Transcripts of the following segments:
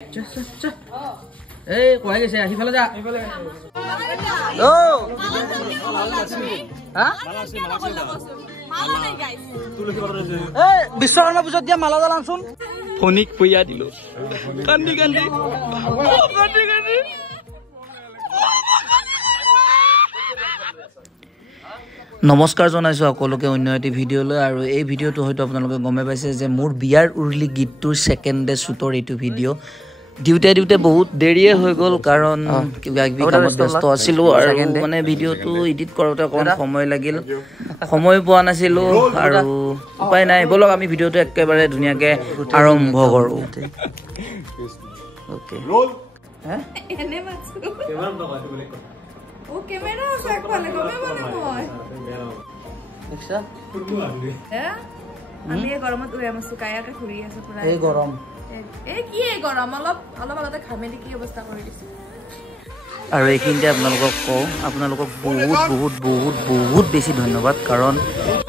এই কয় গৈছে আহিফালে যা বিশ্বকৰ্মা পূজাত দিয়া মালাডাল আনচোন ফণিক পইয়া দিলো কান্দি কান্দি নমস্কাৰ জনাইছো সকলোকে অন্য এটি ভিডিঅ'লৈ আৰু এই ভিডিঅ'টো হয়তো আপোনালোকে গমে পাইছে যে মোৰ বিয়াৰ উৰুলি গীতটোৰ ছেকেণ্ড ডে শ্বুটৰ এইটো ভিডিঅ' দিওঁতে বহুত দেৰিয়ে হৈ গ'ল কাৰণ কিবা কিবি কামত ব্যস্ত আছিলোঁ আৰু মানে ভিডিঅ'টো এডিট কৰোঁতে অকণমান সময় লাগিল সময় পোৱা নাছিলোঁ আৰু উপায় নাই ব'লক আমি ভিডিঅ'টো একেবাৰে ধুনীয়াকৈ আৰম্ভ কৰোঁ অ'কে আৰু এইখিনিতে আপোনালোকক কওঁ আপোনালোকক বহুত বেছি ধন্যবাদ কাৰণ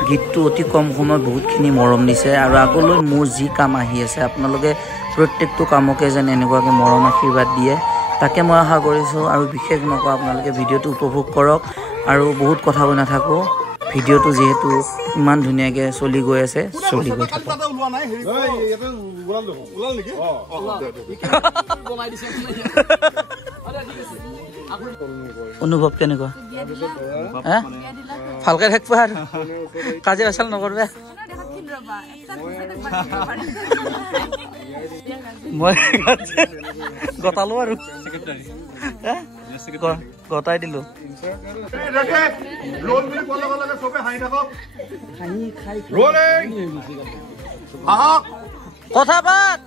গীতটো অতি কম সময়ত বহুতখিনি মৰম দিছে আৰু আগলৈ মোৰ যি কাম আহি আছে আপোনালোকে প্ৰত্যেকটো কামকে যেন এনেকুৱাকৈ মৰম আশীৰ্বাদ দিয়ে তাকে মই আশা কৰিছোঁ আৰু বিশেষ নকওঁ আপোনালোকে ভিডিঅ'টো উপভোগ কৰক আৰু বহুত কথা কৈ নাথাকোঁ ভিডিঅ'টো যিহেতু ইমান ধুনীয়াকৈ চলি গৈ আছে চলি গৈ থাকক অনুভৱ কেনেকুৱা ভালকৈ থাকিবা আৰু কাজিয়া পেচাল নকৰবা মই গতালো আৰু গতাই দিলো কথা পাত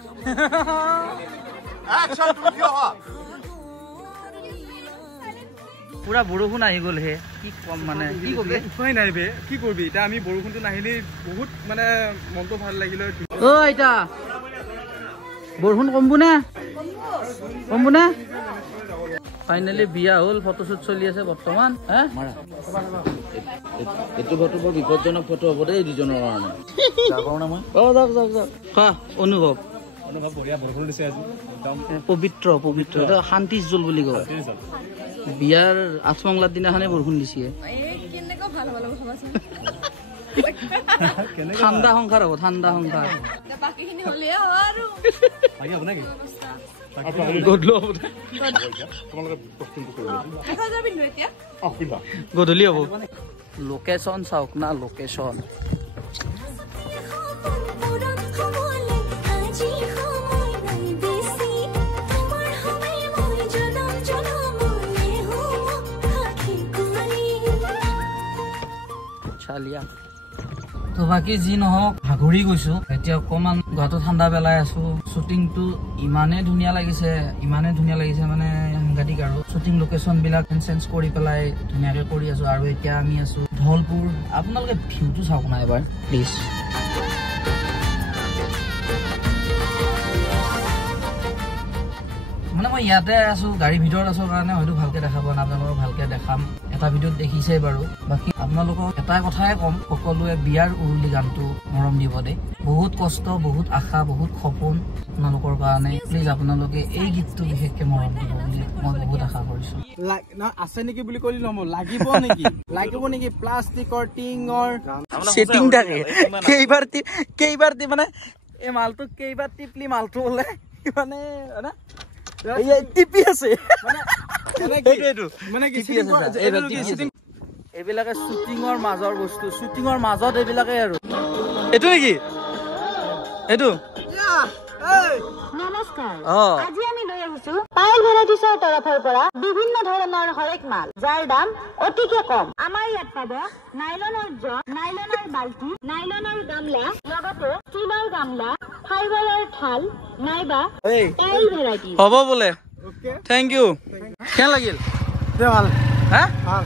পুৰা বৰষুণ আহি গ'ল হে কি কম মানে কি কবি উপায় নাই বে কি কৰবি এতিয়া আমি বৰষুণটো নাহিলেই বহুত মানে মনটো ভাল লাগিলে অ আইতা বৰষুণ কমবনে ফাইনেলি বিয়া হ'ল ফটোশ্বুট চলি আছে বৰ্তমান এইটো ফটো বৰ বিপদজনক ফটো হ'ব দেই দুজনৰ কাৰণে অনুভৱ বঢ়িয়া বৰষুণ দিছে আজি পবিত্ৰ শান্তিজল বুলি কয় বিয়াৰ আঠমংলাৰ দিনাখনে বৰষুণ দিছে ঠাণ্ডা সংসাৰ হ'ব ঠাণ্ডা সংসাৰ গধূলি হ'ব লোকেশ্যন চাওক না লোকেশ্যন তো বাকী যি নহওক ভাগৰি গৈছো এতিয়া অকমান গাটো ঠাণ্ডা পেলাই আছো শ্বুটিংটো ইমানেই ধুনীয়া লাগিছে মানে সাংঘাতিক আৰু শ্বুটিং লোকেশ্যন বিলাক চেঞ্জ কৰি পেলাই ধুনীয়াকে কৰি আছো আৰু এতিয়া আমি আছো ধলপুৰ আপোনালোকে ভিউটো চাওক না এবাৰ প্লিজ মানে মই ইয়াতে আছো গাড়ী ভিতৰত আছো কাৰণে হয়তো ভালকে দেখা পোৱা নাই আপোনালোকক ভালকে দেখাম এটা ভিডিঅ'ত দেখিছে বাৰু বাকী আপোনালোকক এটা কথাই কম সকলোৱে বিয়াৰ উৰুলি গানটো মৰম দিব দেই বহুত কষ্ট বহুত আশা বহুত সপোন আপোনালোকৰ কাৰণে প্লিজ আপোনালোকে এই গীতটো বিশেষকে মৰম দিব বুলি মই বহুত আশা কৰিছো আছে নেকি বুলি কলি নম লাগিব নেকি প্লাষ্টিকৰ টিঙৰ সেটিং থাকে কেইবাৰ মানে এই মালটো কেইবাৰ টিপলি মালটো ওলাই মানে না টিপি আছে এইবিলাকে শ্বুটিঙৰ মাজৰ বস্তু শ্বুটিঙৰ মাজত এইবিলাকে আৰু এইটো নেকি এইটো নমস্কাৰ আজি আমি লৈ আহিছো পাইল ভেৰাইটিছৰ তৰফৰ পৰা বিভিন্ন ধৰণৰ হৰেক মাল যাৰ দাম অতিকে কম আমাৰ ইয়াত পাব নাইলনৰ জগ নাইলনৰ বাল্টি নাইলনৰ গামলা লগতে ষ্টীলৰ গামলা ফাইবাৰৰ থাল নাইবা পাইল ভেৰাইটি হ'ব বোলে থেংক ইউ কেন লাগিল ভাল হা ভাল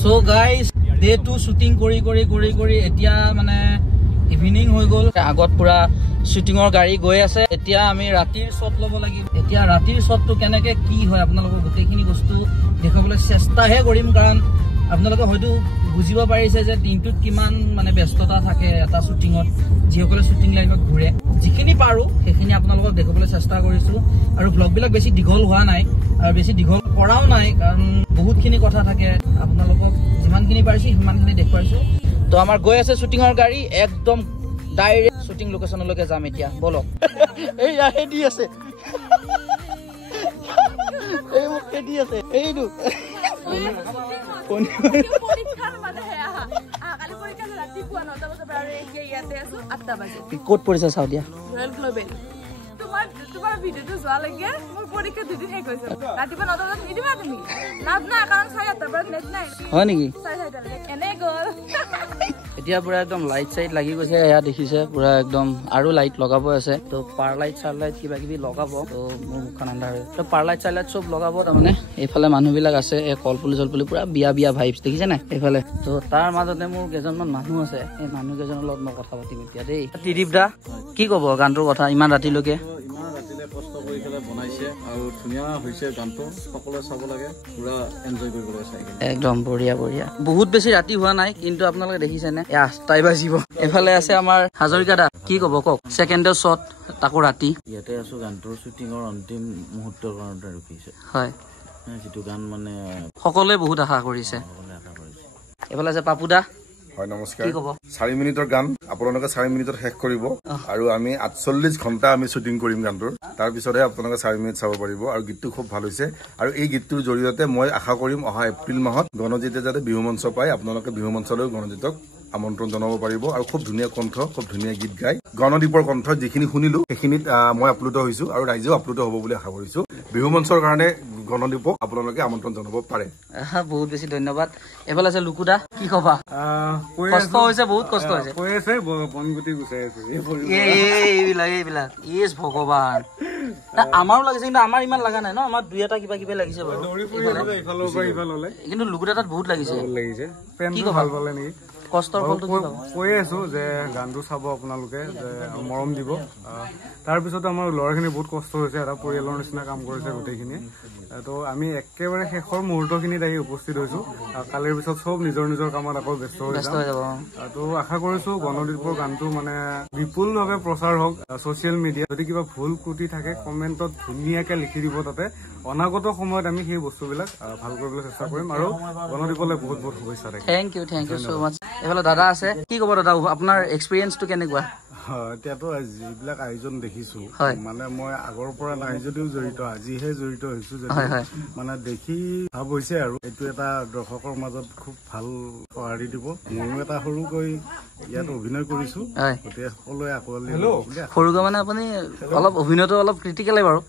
সো গাইস ডে 2 শ্বুটিং কৰি এতিয়া মানে ইভিনিং হৈ গ'ল আগত পুৰা শ্বুটিঙৰ গাড়ী গৈ আছে এতিয়া আমি ৰাতিৰ শ্বট ল'ব লাগিব এতিয়া ৰাতিৰ শ্বটটো কেনেকে কি হয় আপোনালোকক গোটেইখিনি বস্তু দেখাবলৈ চেষ্টাহে কৰিম কাৰণ আপোনালোকে হয়তো বুজিব পাৰিছে যে দিনটোত কিমান মানে ব্যস্ততা থাকে এটা শ্বুটিঙত, যিসকলে শ্বুটিং লাইফত ঘূৰে। যিখিনি পাৰোঁ সেইখিনি আপোনালোকক দেখুৱাবলৈ চেষ্টা কৰিছোঁ। আৰু ব্লগবিলাক বেছি দীঘল হোৱা নাই আৰু বেছি দীঘল কৰাও নাই, কাৰণ বহুতখিনি কথা থাকে। আপোনালোকক যিমানখিনি পাৰিছোঁ সিমানখিনি দেখুৱাইছোঁ। তো আমাৰ গৈ আছে শ্বুটিঙৰ গাড়ী, একদম ডাইৰেক্ট শ্বুটিং লোকেশ্যনলৈকে যাম এতিয়া। বলক। এই দি আছে, এই মোক খেদি আছে, এইটো ক'ত পৰিছে চাওঁ দিয়া। তোমাৰ ভিডিঅ'টো যোৱা লাগে মোৰ পৰীক্ষা 2 দিন শেষ হৈছে। ৰাতিপুৱা 9টা বজাত নিদিবা তুমি, লাভ নাই, কাৰণ 8:30 বজাত নেট নাই। হয় নেকি? 4:30 এনে গ'ল। এতিয়া পুৰা একদম লাইট চাইট লাগি গৈছে, এয়া দেখিছে পুৰা একদম। আৰু লাইট লগাব আছে, তো পাৰ লাইট চাৰ লাইট কিবা কিবি লগাব। তো মোৰ মুখখন আন্ধাৰ হৈ, তো পাৰ লাইট চাৰ লাইট চব লগাব। তাৰমানে এইফালে মানুহবিলাক আছে, এই কলপুলি চলপুলি পুৰা বিয়া ভাইবছ দেখিছে নাই এইফালে। তো তাৰ মাজতে মোৰ কেইজনমান মানুহ আছে, এই মানুহ কেইজনৰ লগত মই কথা পাতিম এতিয়া দেই। ত্ৰিদীপ দা কি ক'ব গানটোৰ কথা? ইমান ৰাতিলৈকে কষ্ট কৰি পেলাই বনাইছে আৰু ধুনীয়া হৈছে গানটো, সকলোৱে চাব লাগে, পুৰা এনজয় কৰিবলৈ চাই। একদম বঢ়িয়া বঢ়িয়া। বহুত বেছি ৰাতি হোৱা নাই, কিন্তু আপোনালোকে দেখিছে নে 8টাই বাজিব। এইফালে আছে আমাৰ হাজৰিকা দা, কি ক'ব কওক? ছেকেণ্ডৰ শ্বট, তাকো ৰাতি। ইয়াতে আছো গানটোৰ শ্বুটিঙৰ অন্তিম মুহূৰ্তৰ কাৰণতে ৰখিছে। হয়, যিটো গান মানে সকলোৱে বহুত আশা কৰিছে। এইফালে আছে পাপু দা। হয় নমস্কাৰ। কি ক'ব? 4 মিনিটৰ গান আপোনালোকে 4 মিনিটত শেষ কৰিব, আৰু আমি 48 ঘণ্টা আমি শ্বুটিং কৰিম গানটোৰ। তাৰ পিছতহে আপোনালোকে 4 মিনিট চাব পাৰিব। আৰু গীতটো খুব ভাল হৈছে, আৰু এই গীতটোৰ জৰিয়তে মই আশা কৰিম অহা এপ্ৰিল মাহত গণজিতে যাতে বিহু মঞ্চ পায়, আপোনালোকে বিহু মঞ্চলৈও গণজিতক আমন্ত্ৰণ জনাব পাৰিব। আৰু খুব ধুনীয়া কণ্ঠ, খুব ধুনীয়া গীত গায়। গণদীপৰ কণ্ঠ যিখিনি শুনিলো সেইখিনিত মই আপ্লুত হৈছো, আৰু ৰাইজেও আপ্লুত হ'ব বুলি আশা কৰিছো। বিহু মঞ্চৰ কাৰণে গণদীপক আপোনালোকে আমন্ত্ৰণ জনাব পাৰে। বহুত বেছি ধন্যবাদ। এইফালে আছে লুকুদা, কি কবা? কষ্ট হৈছে, বহুত কষ্ট হৈছে। এইবিলাক ইয়েছ ভগৱান। আমাৰো লাগিছে, কিন্তু আমাৰ ইমান লগা নাই ন, আমাৰ 2-এটা কিবা কিবি লাগিছে বাৰু। কিন্তু লুকুদা তাত বহুত লাগিছে। কি কবা? কষ্টৰ ফলটো কৈ আছো যে গানটো চাব আপোনালোকে, যে মৰম দিব। তাৰপিছত আমাৰ ল'ৰাখিনি বহুত কষ্ট হৈছে, এটা পৰিয়ালৰ নিচিনা কাম কৰিছে গোটেইখিনি। তো আমি একেবাৰে শেষৰ মুহূৰ্তখিনিত আহি উপস্থিত হৈছো। কালিৰ পিছত চব নিজৰ নিজৰ কামত আকৌ ব্যস্ত হৈ যাব। তো আশা কৰিছো গণদীপৰ গানটো মানে বিপুলভাৱে প্ৰচাৰ হওক ছচিয়েল মিডিয়াত। যদি কিবা ভুল ক্ৰুটি থাকে কমেণ্টত ধুনীয়াকে লিখি দিব, তাতে অনাগত সময়ত আমি সেই বস্তুবিলাক ভাল কৰিবলৈ চেষ্টা কৰিম। আৰু গণদীপলৈ বহুত বহুত শুভেচ্ছা থাকিল। থেংক ইউ ছ' মাছ। এইফালে দাদা আছে, কি ক'ব দাদা? আপোনাৰ এক্সপিৰিয়েঞ্চটো কেনেকুৱা? এতিয়াতো যিবিলাক আয়োজন দেখিছো, মানে মই আগৰ পৰা নাই যদিও জড়িত, আজিহে জড়িত হৈছো যদিও মানে দেখি ভাৱ হৈছে, আৰু এইটো এটা দৰ্শকৰ মাজত খুব ভাল সঁহাৰি দিব। ময়ো এটা সৰুকৈ ইয়াত অভিনয় কৰিছো, গতিকে সকলোৱে আঁকোৱালি সৰুকৈ মানে আপুনি অলপ অভিনয়টো অলপ ক্ৰিটিকেলে বাৰু,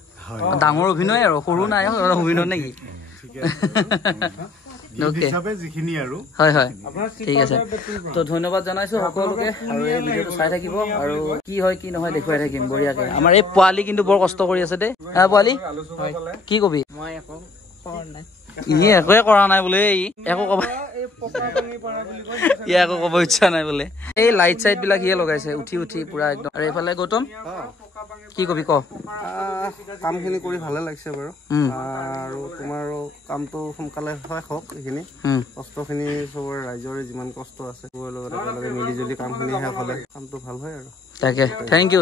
ডাঙৰ অভিনয় আৰু সৰু নাই অভিনয় নেকি? হয় হয়, ঠিক আছে। তো ধন্যবাদ জনাইছো সকলোকে, আৰু এই ভিডিঅ'টো চাই থাকিব, আৰু কি হয় কি নহয় দেখুৱাই থাকিম বঢ়িয়াকে। আমাৰ এই পোৱালি কিন্তু বৰ কষ্ট কৰি আছে দেই। পোৱালি কি কবি? ইয়ে একোৱে কৰা নাই বোলে, একো কব একো কব ইচ্ছা নাই বোলে। এই লাইট চাইট বিলাক ইয়ে লগাইছে উঠি উঠি পুৰা একদম। আৰু এইফালে গৌতম কি কবি ক? কামখিনি কৰি ভালে লাগিছে বাৰু, আৰু তোমাৰ কামটো সোনকালে শেষ হওক। এইখিনি কষ্টখিনি চবৰে ৰাইজৰে যিমান কষ্ট আছে চবৰে লগত একেলগে মিলি জুলি কামখিনি শেষ হলে কামটো ভাল হয় আৰু। তাকে থেংক ইউ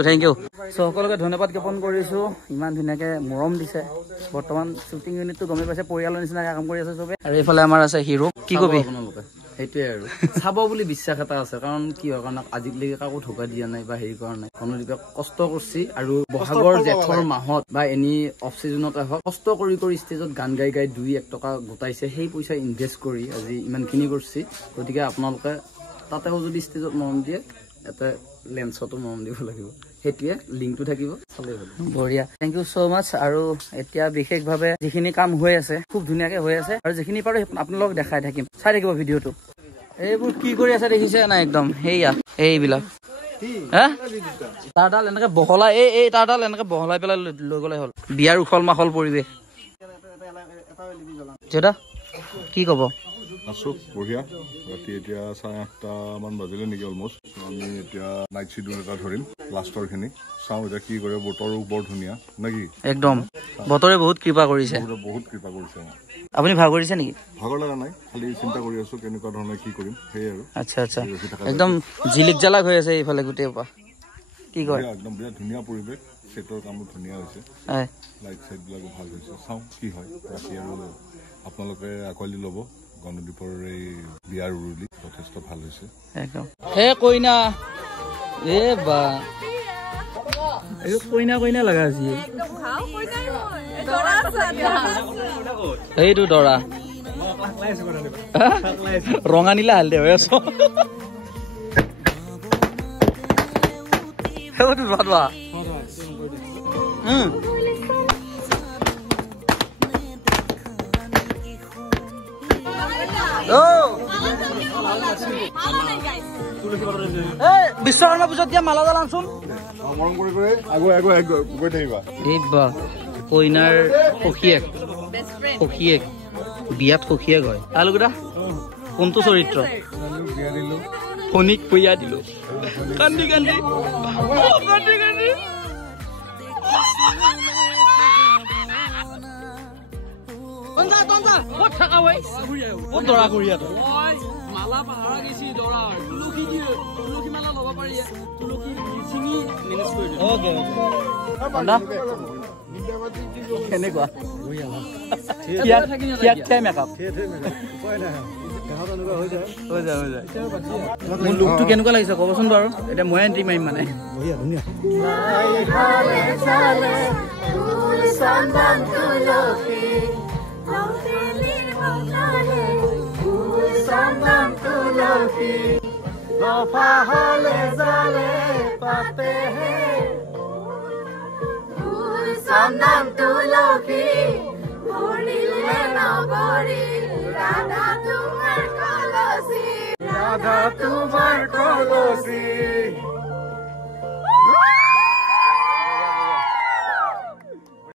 চ' সকলোকে ধন্যবাদ জ্ঞাপন কৰিছো, ইমান ধুনীয়াকে মৰম দিছে। বৰ্তমান শ্বুটিং ইউনিটটো গমেই পাইছে, পৰিয়ালৰ নিচিনাকে কাম কৰি আছে চবে। আৰু এইফালে আমাৰ আছে হিৰো, কি কবি? আপোনালোকে সেইটোৱে আৰু চাব বুলি বিশ্বাস এটা আছে, কাৰণ কি হয়, কাৰণ আজিলৈকে কাকো ঢোকা দিয়া নাই বা হেৰি কৰা নাই। গণদীপে কষ্ট কৰিছে, আৰু বহাগৰ জেঠৰ মাহত বা এনি অফ চিজনতে হওক কষ্ট কৰি ষ্টেজত গান গাই 2-1 টকা গোটাইছে, সেই পইচা ইনভেষ্ট কৰি আজি ইমানখিনি কৰিছে। গতিকে আপোনালোকে তাতেও যদি ষ্টেজত মৰম দিয়ে, এটা লেন্সতো মৰম দিব লাগিব। সেইটোৱে লিংকটো থাকিব, বঢ়িয়া। থেংক ইউ ছ' মাছ। আৰু এতিয়া বিশেষভাৱে যিখিনি কাম হৈ আছে খুব ধুনীয়াকে হৈ আছে, আৰু যিখিনি পাৰো আপোনালোকক দেখাই থাকিম, চাই থাকিব ভিডিঅ'টো। এইবোৰ কি কৰি আছে দেখিছে নাই? একদম সেইয়া এইবিলাক তাৰডাল এনেকে বহলাই, এই তাৰডাল এনেকে বহলাই পেলাই লৈ গলে হ'ল। বিয়াৰ উখল মাখল পৰিৱেশ। কি কব? আছো বঢ়িয়া ৰাতি এতিয়া 8:30মান বাজিলে নেকি অলমষ্ট আমি এতিয়া নাইট শিডিউল এটা ধৰিম লাষ্টৰ খিনি চাওঁ এতিয়া কি কৰে বতৰো বৰ ধুনীয়া নেকি একদম বতৰে বহুত কৃপা কৰিছে বহুত কৃপা কৰিছে আপুনি ভাগ কৰিছে নেকি ভাগৰ লগা নাই খালি চিন্তা কৰি আছো কেনেকুৱা ধৰণে কি কৰিম সেই আৰু আচ্ছা আচ্ছা একদম জিলিক জালাক হৈ আছে এইফালে গোটেই পৰা কি কয় একদম বিৰাট ধুনীয়া পৰিৱেশ সেটৰ কামো ধুনীয়া হৈছে লাইট চাইট বিলাকো ভাল হৈছে চাওঁ কি হয় ৰাতি আৰু আপোনালোকে আঁকোৱালি ল'ব গণদ্বীপৰ এই বিয়াৰ উৰুলি যথেষ্ট ভাল হৈছে একদম হে কইনা এ বা এই কইনা কইনা লাগা আছে একদম খাও কইনা এই দৰা আছে এইটো দৰা ৰঙা নীলা হালধীয়া হৈ আছো সেইটো ভাতবা বিশ্বকৰ্মা পূজাত দিয়া মালাডাল আনচোন মৰম কৰি কৰি গৈ থাকিবা এই বা কইনাৰ সখীয়েক বিয়াত সখীয়েক হয় আলুগুদা কোনটো চৰিত্ৰ ফণিক বিয়া দিলো কান্দি কান্দি মালা পাহাৰা গেছি দৰা তুলসী মালা ল'ব পাৰি তুলসী চিঙি মেনেজ কৰি দিওঁ কেনেকুৱা মেকআপ মোৰ লুকটো কেনেকুৱা লাগিছে ক'বচোন বাৰু এতিয়া মই এণ্ট্ৰি মাৰিম মানে চন্দন তুলসী ৰাধা তোমাৰ কলচী